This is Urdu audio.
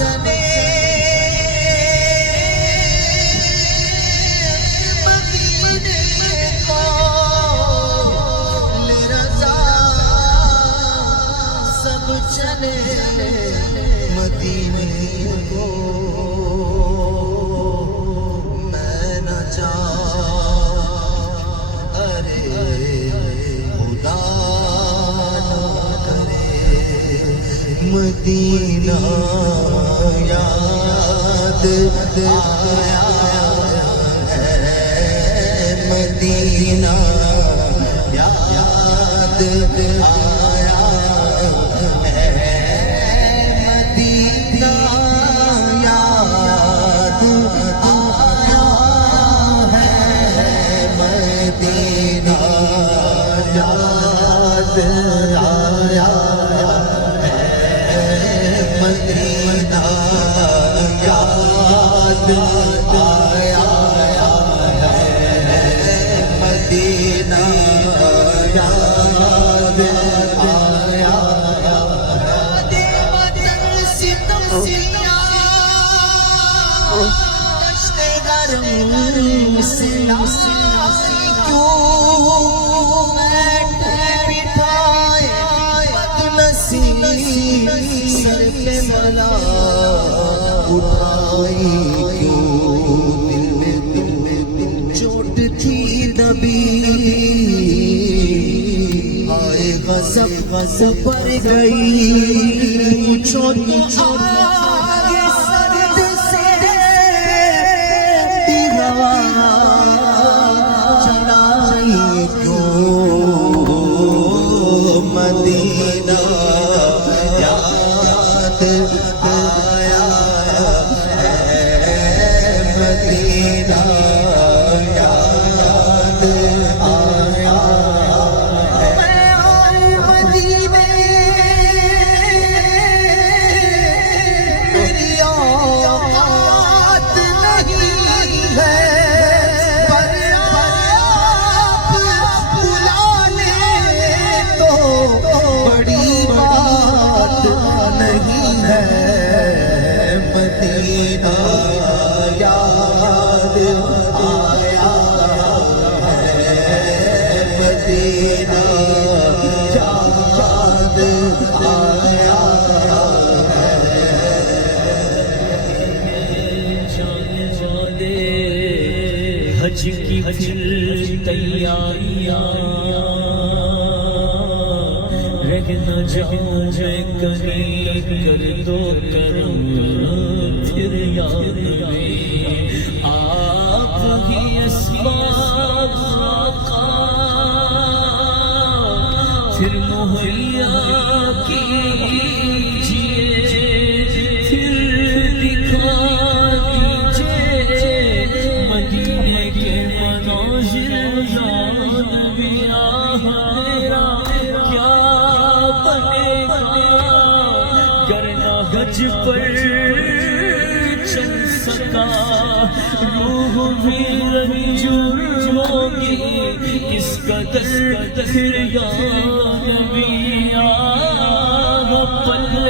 چلے مدینے کو رضا سب چلے مدینے کو میں نہ جا مدینہ یاد آیا ہے مدینہ یاد آیا ہے مدینہ یاد آیا ہے مدینہ یاد آیا مدینہ یاد آیا ہے مدینہ یاد آیا وطن ستم سیاہ دشت گرم سیاہ کیوں بیٹھے بٹھائے بدنصیب سر پہ ملا اٹھائی کیوں دل میں چوٹ تھی دبی آئے غضب پر گئی مجھو آگے سرد سے ہوا چلائی کیوں مدینہ یاد آیا ہے مدینہ یاد آیا میں آؤں مدینے میری اوقات نہیں ہے پر آپ بلانے تو بڑی بات نہیں ہے مدینہ یاد آیا ہے مدینہ یاد آیا حج کی پھر تیاریاں رہ نہ جاؤں میں کہیں کر دو کرم پھر یاد میں آپ ہی اسباب آقا پھر مہیا کیجیے پھر دکھا دیجیے مدینے کے مناظر نبیا میرا کیا بنے گا کرنا حج پر چل سکا روح بھی رنجور ہوگی اس قدر پھر یا نبی پل